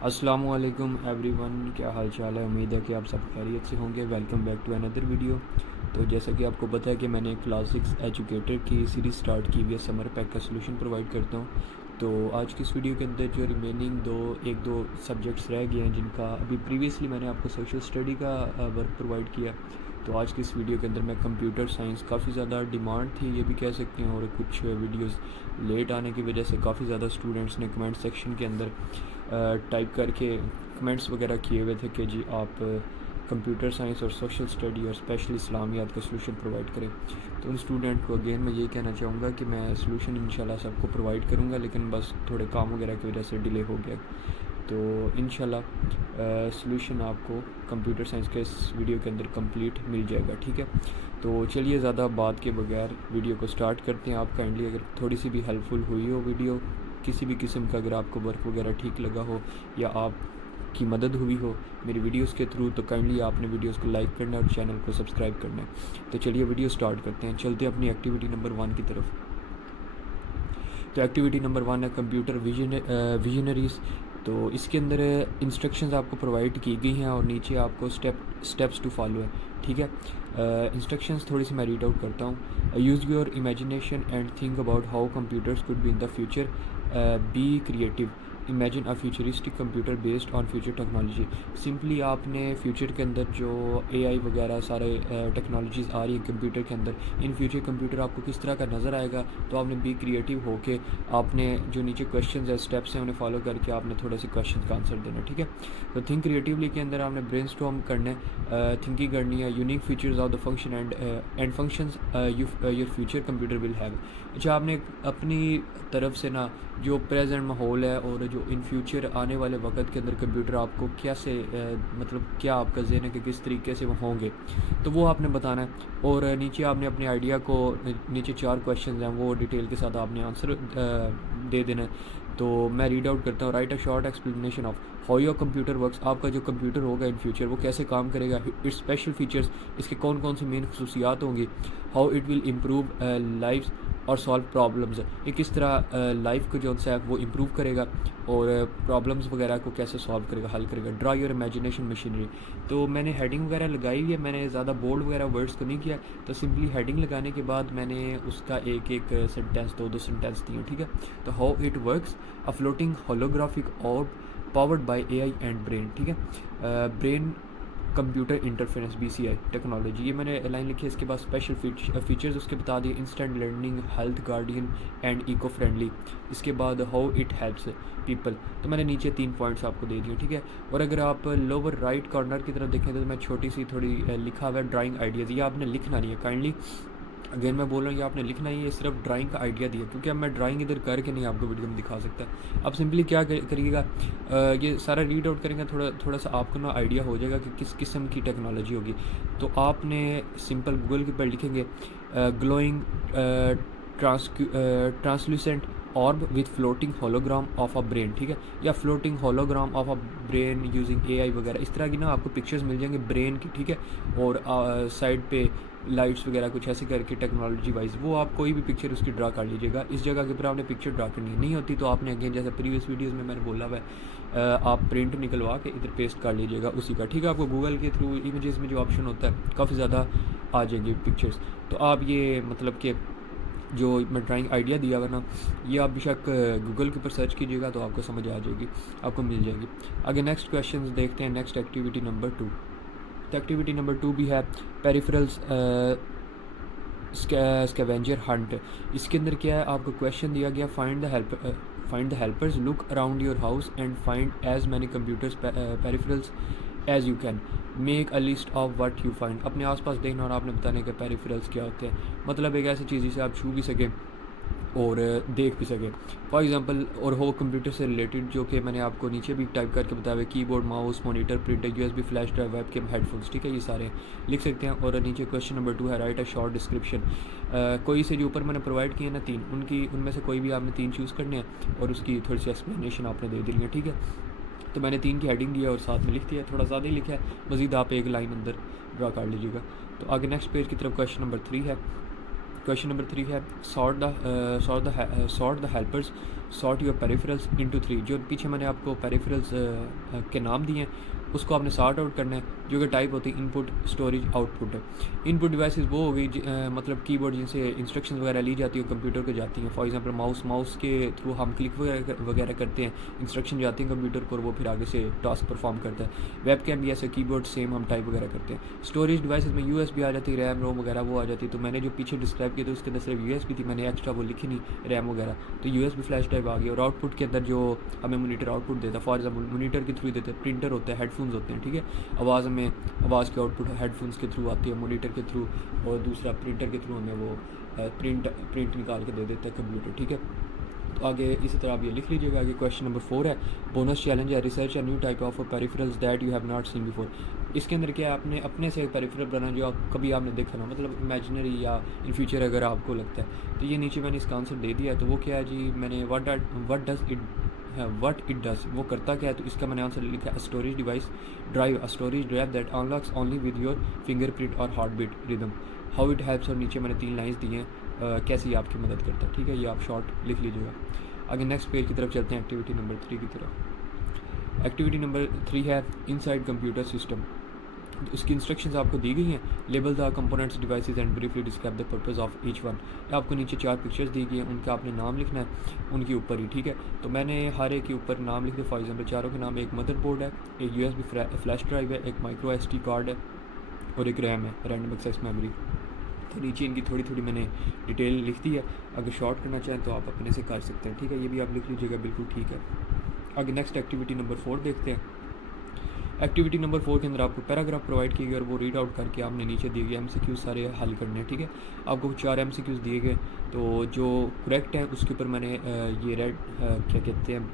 अस्सलामुअलैकुम एवरीवन, क्या हाल चाल है। उम्मीद है कि आप सब खैरियत से होंगे। Welcome back to another video. तो जैसा कि आपको पता है कि मैंने क्लास 6 एजुकेटर की सीरीज़ स्टार्ट की हुई है, समर पैक का सलूशन प्रोवाइड करता हूँ। तो आज की इस वीडियो के अंदर जो रिमेनिंग एक दो सब्जेक्ट्स रह गए हैं, जिनका अभी प्रीवियसली मैंने आपको सोशल स्टडी का वर्क प्रोवाइड किया। तो आज की इस वीडियो के अंदर मैं कंप्यूटर साइंस, काफ़ी ज़्यादा डिमांड थी ये भी कह सकते हैं, और कुछ वीडियोस लेट आने की वजह से काफ़ी ज़्यादा स्टूडेंट्स ने कमेंट सेक्शन के अंदर टाइप करके कमेंट्स वगैरह किए हुए थे कि जी आप कंप्यूटर साइंस और सोशल स्टडी और स्पेशली इस्लामियात का सलूशन प्रोवाइड करें। तो उन स्टूडेंट को अगेन मैं यही कहना चाहूँगा कि मैं सलूशन इंशाल्लाह सबको प्रोवाइड करूँगा, लेकिन बस थोड़े काम वगैरह की वजह से डिले हो गया। तो इंशाल्लाह सलूशन आपको कंप्यूटर साइंस के इस वीडियो के अंदर कंप्लीट मिल जाएगा, ठीक है। तो चलिए ज़्यादा बात के बगैर वीडियो को स्टार्ट करते हैं। आप काइंडली अगर थोड़ी सी भी हेल्पफुल हुई हो वीडियो, किसी भी किस्म का, अगर आपको वर्क वगैरह ठीक लगा हो या आपकी मदद हुई हो मेरी वीडियोस के थ्रू, तो काइंडली आपने वीडियोस को लाइक करना है और चैनल को सब्सक्राइब करना है। तो चलिए वीडियो स्टार्ट करते हैं, चलते हैं अपनी एक्टिविटी नंबर 1 की तरफ। तो एक्टिविटी नंबर 1 है कंप्यूटर विजनरीज। तो इसके अंदर इंस्ट्रक्शंस आपको प्रोवाइड की गई हैं और नीचे आपको स्टेप्स टू फॉलो है, ठीक है। इंस्ट्रक्शंस थोड़ी सी मैं रीड आउट करता हूँ। Use your imagination and think about how computers could be in the future. Be creative, imagine a futuristic computer based on future technology. Simply आपने फ्यूचर के अंदर जो एआई वगैरह सारे टेक्नोलॉजीज़ आ रही है कंप्यूटर के अंदर, इन फ्यूचर कंप्यूटर आपको किस तरह का नज़र आएगा। तो आपने बी क्रिएटिव होके आपने जो नीचे क्वेश्चंस है, स्टेप्स हैं, उन्हें फॉलो करके आपने थोड़े से क्वेश्चन का आंसर देना, ठीक है। तो थिंक क्रिएटिवली के अंदर आपने ब्रेनस्टॉर्म करना है, थिंकिंग करनी है। Unique features of the function and functions your future computer will have. अच्छा, आपने अपनी तरफ से ना जो प्रेजेंट माहौल है और जो इन फ्यूचर आने वाले वक्त के अंदर कंप्यूटर आपको कैसे मतलब क्या आपका ज़हन है कि किस तरीके से वो होंगे, तो वो आपने बताना है। और नीचे आपने अपने आइडिया को, नीचे 4 क्वेश्चन हैं, वो डिटेल के साथ आपने आंसर दे देना है। तो मैं रीड आउट करता हूँ। Right a short explanation of how your computer works. आपका जो कंप्यूटर होगा इन फ्यूचर वो कैसे काम करेगा, इट्स स्पेशल फीचर्स, इसके कौन कौन सी मेन खसूसियात होंगी। How it will improve lifes और सॉल्व प्रॉब्लम्स, ये किस तरह लाइफ को जो है वो इम्प्रूव करेगा और प्रॉब्लम्स वगैरह को कैसे सॉल्व करेगा, हल करेगा। Draw your imagination machinery. तो मैंने हेडिंग वगैरह लगाई हुई है, मैंने ज़्यादा बोल्ड वगैरह वर्ड्स को नहीं किया। तो सिंपली हेडिंग लगाने के बाद मैंने उसका एक एक सेंटेंस, दो सेंटेंस दिए, ठीक है। तो how it works, a floating holographic ऑर्ब powered by AI and brain, ठीक है। Brain computer interference BCI technology, ये मैंने लाइन लिखी है। इसके बाद स्पेशल फीचर्स उसके बता दिए, instant learning, health guardian and eco friendly. इसके बाद हाउ इट हेल्प्स पीपल। तो मैंने नीचे 3 पॉइंट्स आपको दे दिए, ठीक है। और अगर आप लोअर राइट कॉर्नर की तरफ देखें तो मैं छोटी सी थोड़ी लिखा हुआ है ड्राइंग आइडियाज़। ये आपने लिखना नहीं है काइंडली, अगेन मैं बोल रहा हूँ ये आपने लिखना ही है, सिर्फ ड्राइंग का आइडिया दिया, क्योंकि अब मैं ड्राइंग इधर करके नहीं आपको वीडियो में दिखा सकता। अब सिंपली क्या करिएगा, ये सारा रीड आउट करेंगे, थोड़ा सा आपको ना आइडिया हो जाएगा कि किस किस्म की टेक्नोलॉजी होगी। तो आपने सिंपल गूगल के पर लिखेंगे glowing translucent ऑर्ब with floating hologram of a brain, ठीक है, या floating hologram of a brain using AI वगैरह, इस तरह की ना आपको पिक्चर्स मिल जाएंगे ब्रेन की, ठीक है। और साइड पे लाइट्स वगैरह कुछ ऐसे करके टेक्नोलॉजी वाइज वो आप कोई भी पिक्चर उसकी ड्रा कर लीजिएगा। इस जगह के ऊपर आपने पिक्चर ड्रा करनी नहीं होती, तो आपने अगेन जैसे प्रीवियस वीडियोस में मैंने बोला हुआ है, आप प्रिंट निकलवा के इधर पेस्ट कर लीजिएगा उसी का, ठीक है। आपको गूगल के थ्रू इमेजेस में जो ऑप्शन होता है काफ़ी ज़्यादा आ जाएंगे पिक्चर्स। तो आप ये मतलब कि जो मैं ड्राइंग आइडिया दिया हुआ ना, ये आप बेशक गूगल के ऊपर सर्च कीजिएगा तो आपको समझ आ जाएगी, आपको मिल जाएगी। आगे नेक्स्ट क्वेश्चन देखते हैं, नेक्स्ट एक्टिविटी नंबर 2। तो एक्टिविटी नंबर 2 भी है पेरिफेरल्स स्कैवेंजर हंट। इसके अंदर क्या है, आपको क्वेश्चन दिया गया, find the helpers, look around your house and find as many computers peripherals as you can, make a list of what you find. अपने आसपास देखना और आपने बताने के पेरिफेरल्स क्या होते हैं, मतलब एक ऐसी चीज़ जिसे आप छू भी सकें और देख भी सकें। फॉर एग्जांपल, और हो कंप्यूटर से रिलेटेड, जो कि मैंने आपको नीचे भी टाइप करके बताया हुआ, keyboard, mouse, monitor, printer, USB flash drive, webcam, headphones, ठीक है, ये सारे लिख सकते हैं। और नीचे क्वेश्चन नंबर 2 है राइट अ शॉर्ट डिस्क्रिप्शन। कोई से जो ऊपर मैंने प्रोवाइड किए ना 3, उनमें से कोई भी आपने 3 चूज़ करने हैं और उसकी थोड़ी सी एक्सप्लेनेशन आपने दे देनी है, ठीक है। तो मैंने 3 की हेडिंग दिया और साथ में लिख दिया, थोड़ा ज़्यादा ही लिखा है, मज़ीद आप एक लाइन अंदर ड्रा कर लीजिएगा। तो आगे नेक्स्ट पेज की तरफ क्वेश्चन नंबर 3 है। क्वेश्चन नंबर 3 है sort the helpers sort your peripherals into 3, जो पीछे मैंने आपको पेरिफेरल्स के नाम दिए हैं उसको आपने सॉर्ट आउट करना है, जो कि टाइप होती है इनपुट, स्टोरेज, आउटपुट है। इनपुट डिवाइसेस वो हो गई मतलब कीबोर्ड जिनसे इंस्ट्रक्शन वगैरह ली जाती है कंप्यूटर को जाती हैं। फॉर एग्जांपल माउस के थ्रू हम क्लिक वगैरह करते हैं, इंस्ट्रक्शन जाती हैं कंप्यूटर को और वो फिर आगे से टास्क परफॉर्म करता है। वेब कैम भी ऐसे कीबोर्ड सेम हम टाइप वगैरह करते हैं। स्टोरेज डिवाइसेस में USB आ जाती है, रैम रोम वगैरह वो आ जाती है। तो मैंने जो पीछे डिस्क्राइब किया था उसके अंदर सिर्फ USB थी, मैंने एक्स्ट्रा वो लिखी नहीं रैम वगैरह, तो USB फ्लैश टाइप आ गया। और आउटपुट के अंदर जो हमें मोनीटर आउटपुट देता है, फॉर एग्जाम्पल मोनीटर के थ्रू देते हैं, प्रिंटर होता है, हेडफोन्स होते हैं, ठीक है। आवाज़ के आउटपुट हेडफोन्स के थ्रू आती है, मोनीटर के थ्रू, और दूसरा प्रिंटर के थ्रू हमें वो प्रिंट निकाल के दे देता है कंप्यूटर, ठीक है। तो आगे इसी तरह आप ये लिख लीजिएगा। आगे क्वेश्चन नंबर 4 है, बोनस चैलेंज है, research a new type of peripherals that you have not seen before. इसके अंदर क्या है, आपने अपने से पेरिफेरल बनाना जो कभी आपने देखा ना, मतलब इमेजिनरी या इन फ्यूचर अगर आपको लगता है। तो ये नीचे मैंने इसका आंसर दे दिया है। तो वो क्या है जी, मैंने वट इट डज, वो करता क्या है, तो इसका मैंने आंसर लिखा है storage device drive, a storage drive that unlocks only with your fingerprint और heart beat rhythm, how it helps, और नीचे मैंने 3 लाइन्स दी हैं कैसे ये आपकी मदद करता है, ठीक है। ये आप शॉर्ट लिख लीजिएगा। आगे नेक्स्ट पेज की तरफ चलते हैं, एक्टिविटी नंबर 3 की तरफ। एक्टिविटी नंबर 3 है इनसाइड कंप्यूटर सिस्टम। उसकी इंस्ट्रक्शंस आपको दी गई हैं, label the components devices and briefly describe the purpose of each one. आपको नीचे 4 पिक्चर्स दी गई हैं, उनका आपने नाम लिखना है उनके ऊपर ही, ठीक है। तो मैंने हर एक के ऊपर नाम लिख दिया। फॉर एग्जाम्पल चारों के नाम, एक मदरबोर्ड है, एक USB फ्लैश ड्राइव है, एक माइक्रो SD कार्ड है और एक रैम है, रैंडम एक्सेस मेमोरी। तो नीचे इनकी थोड़ी थोड़ी मैंने डिटेल लिख दी है, अगर शॉर्ट करना चाहें तो आप अपने से कर सकते हैं, ठीक है। ये भी आप लिख लीजिएगा, बिल्कुल ठीक है। आगे नेक्स्ट एक्टिविटी नंबर 4 देखते हैं। एक्टिविटी नंबर 4 के अंदर आपको पैराग्राफ प्रोवाइड किए गए और वो रीड आउट करके आपने नीचे दिए गए MCQ सारे हल करने हैं, ठीक है। आपको 4 MCQs दिए गए, तो जो करेक्ट है उसके ऊपर मैंने ये रेड क्या कहते हैं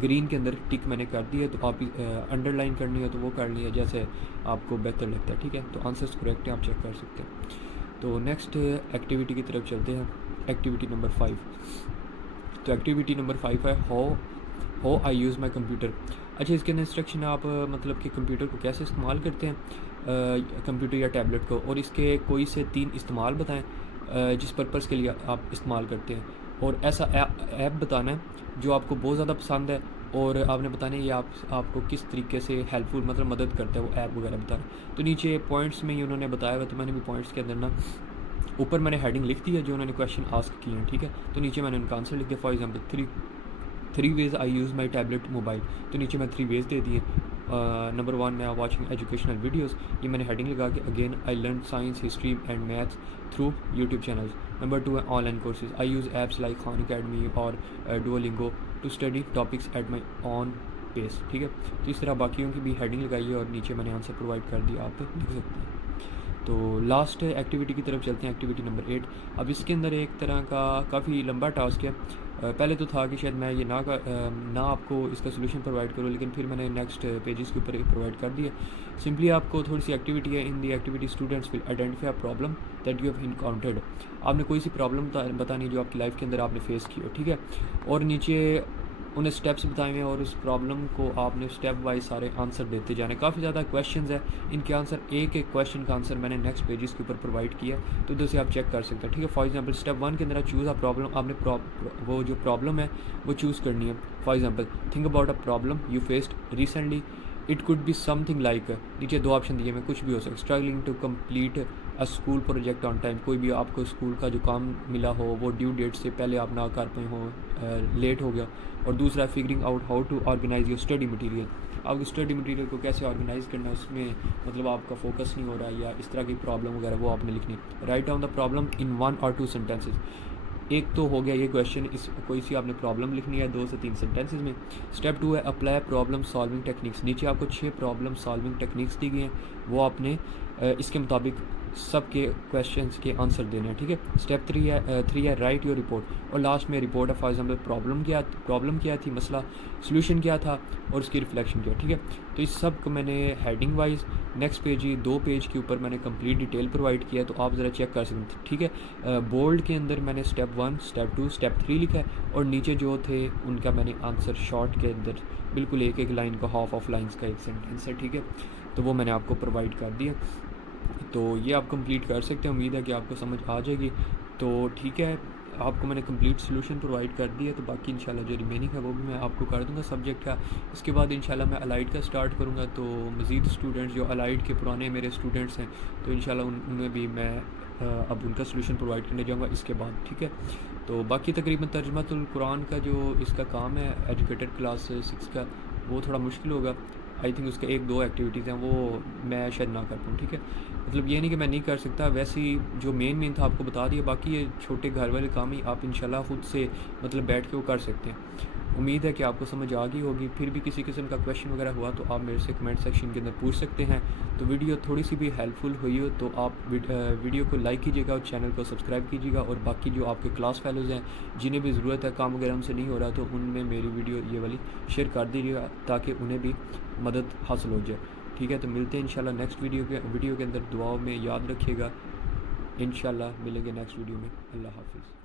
ग्रीन के अंदर टिक मैंने कर दिया है। तो आप अंडरलाइन करनी है तो वो कर लिया जैसे आपको बेहतर लगता है, ठीक है। तो आंसर्स करेक्ट हैं, आप चेक कर सकते हैं। तो नेक्स्ट एक्टिविटी की तरफ चलते हैं, एक्टिविटी नंबर 5। तो एक्टिविटी नंबर 5 है how I use my computer. अच्छा, इसके अंदर इंस्ट्रक्शन आप मतलब कि कंप्यूटर को कैसे इस्तेमाल करते हैं, कंप्यूटर या टैबलेट को, और इसके कोई से 3 इस्तेमाल बताएं जिस पर्पज़ के लिए आप इस्तेमाल करते हैं, और ऐसा ऐप बताना है जो आपको बहुत ज़्यादा पसंद है और आपने बताना है ये आपको किस तरीके से हेल्पफुल मतलब मदद करता है वो ऐप वगैरह बताना। तो नीचे पॉइंट्स में ही उन्होंने बताया हुआ, तो मैंने भी पॉइंट्स के अंदर ना ऊपर मैंने हेडिंग लिख दी है जो उन्होंने क्वेश्चन आस्क किए हैं, ठीक है। तो नीचे मैंने उनका आंसर लिख दिया। For example 3 ways I use my tablet mobile, तो नीचे मैं 3 वेज़ दे दिए। नंबर 1 मैं वॉचिंग एजुकेशनल वीडियोज़, ये मैंने हेडिंग लगा के again I learn science, history and maths through YouTube channels. Number 2 है online courses, I use apps like Khan Academy और Duolingo to study topics at my own pace, ठीक है। तो इस तरह बाकियों की भी हेडिंग लगाई है और नीचे मैंने आंसर प्रोवाइड कर दिया, आप लिख सकते हैं। तो लास्ट एक्टिविटी की तरफ चलते हैं, एक्टिविटी नंबर 8। अब इसके अंदर एक तरह का काफ़ी लंबा टास्क है। पहले तो था कि शायद मैं ये ना आपको इसका सोल्यूशन प्रोवाइड करूँ, लेकिन फिर मैंने नेक्स्ट पेजेस के ऊपर प्रोवाइड कर दिया। सिंपली आपको थोड़ी सी एक्टिविटी है, in the activity students will identify a problem that you have encountered. आपने कोई सी प्रॉब्लम बतानी जो आपकी लाइफ के अंदर आपने फेस की हो, ठीक है। और नीचे उन्हें स्टेप्स बताए हुए हैं और उस प्रॉब्लम को आपने स्टेप वाइज सारे आंसर देते जाने। काफ़ी ज़्यादा क्वेश्चंस है, इनके आंसर एक क्वेश्चन का आंसर मैंने नेक्स्ट पेजेस के ऊपर प्रोवाइड किया, तो उधर से आप चेक कर सकते हैं, ठीक है। फॉर एग्जांपल स्टेप 1 के अंदर चूज़ अ प्रॉब्लम, आपने वो जो प्रॉब्लम है वो चूज़ करनी है। For example think about a problem you faced recently, it could be something like, नीचे 2 ऑप्शन दिए मैं, कुछ भी हो सकता है। Struggling to complete a school project on time, कोई भी आपको स्कूल का जो काम मिला हो वो ड्यू डेट से पहले आप ना कर पाए हो, लेट हो गया। और दूसरा figuring out how to organise your study material, आपको स्टडी मटेरियल को कैसे ऑर्गेनाइज करना है, उसमें मतलब आपका फोकस नहीं हो रहा है या इस तरह की प्रॉब्लम वगैरह वो आपने लिखनी है। Write down the problem in 1 or 2 sentences, एक तो हो गया ये क्वेश्चन, इस कोई सी आपने प्रॉब्लम लिखनी है 2 से 3 सेंटेंसेज में। स्टेप 2 है अप्लाई प्रॉब्लम सॉल्विंग टेक्निक्स, नीचे आपको 6 प्रॉब्लम सॉल्विंग टेक्निक्स दी गई हैं, वो आपने इसके मुताबिक सब के क्वेश्चंस के आंसर देने हैं, ठीक है। स्टेप 3 है राइट योर रिपोर्ट, और लास्ट में रिपोर्ट है। फॉर एग्जांपल प्रॉब्लम क्या थी, मसला, सोल्यूशन क्या था और उसकी रिफ्लेक्शन क्या, ठीक है। तो इस सब को मैंने हेडिंग वाइज नेक्स्ट पेज ही 2 पेज के ऊपर मैंने कंप्लीट डिटेल प्रोवाइड किया, तो आप ज़रा चेक कर सकते हैं, ठीक है। बोल्ड के अंदर मैंने स्टेप 1, स्टेप 2, स्टेप 3 लिखा है, और नीचे जो थे उनका मैंने आंसर शॉर्ट के अंदर बिल्कुल एक लाइन का, हाफ ऑफ लाइन्स का एक सेंटेंस है, ठीक है। तो वो मैंने आपको प्रोवाइड कर दिया, तो ये आप कंप्लीट कर सकते हैं। उम्मीद है कि आपको समझ आ जाएगी। तो ठीक है, आपको मैंने कंप्लीट सोल्यूशन प्रोवाइड कर दिया, तो बाकी इंशाल्लाह जो रिमेनिंग है वो भी मैं आपको कर दूंगा सब्जेक्ट का। इसके बाद इंशाल्लाह मैं अलाइड का स्टार्ट करूँगा, तो मज़ीद स्टूडेंट्स जो अलाइड के पुराने मेरे स्टूडेंट्स हैं, तो इंशाल्लाह उनमें भी मैं अब उनका सोल्यूशन प्रोवाइड करने जाऊँगा इसके बाद, ठीक है। तो बाकी तकरीबन तर्जुमातुल कुरान का जो इसका काम है एजुकेटेड क्लास 6 का, वो थोड़ा मुश्किल होगा। आई थिंक उसके 1-2 एक्टिविटीज़ हैं वो मैं शायद ना कर पाऊँ, ठीक है। मतलब ये नहीं कि मैं नहीं कर सकता, वैसे ही जो मेन था आपको बता दिया, बाकी ये छोटे घर वाले काम ही आप इंशाल्लाह ख़ुद से मतलब बैठ के वो कर सकते हैं। उम्मीद है कि आपको समझ आ गई होगी। फिर भी किसी किस्म का क्वेश्चन वगैरह हुआ तो आप मेरे से कमेंट सेक्शन के अंदर पूछ सकते हैं। तो वीडियो थोड़ी सी भी हेल्पफुल हुई हो तो आप वीडियो को लाइक कीजिएगा और चैनल को सब्सक्राइब कीजिएगा, और बाकी जो आपके क्लास फेलोज़ हैं जिन्हें भी ज़रूरत है, काम वगैरह हमसे नहीं हो रहा, तो उनमें मेरी वीडियो ये वाली शेयर कर दीजिएगा ताकि उन्हें भी मदद हासिल हो जाए, ठीक है। तो मिलते हैं इंशाल्लाह नेक्स्ट वीडियो के अंदर। दुआओं में याद रखिएगा। इंशाल्लाह मिलेंगे नेक्स्ट वीडियो में। अल्लाह हाफिज़।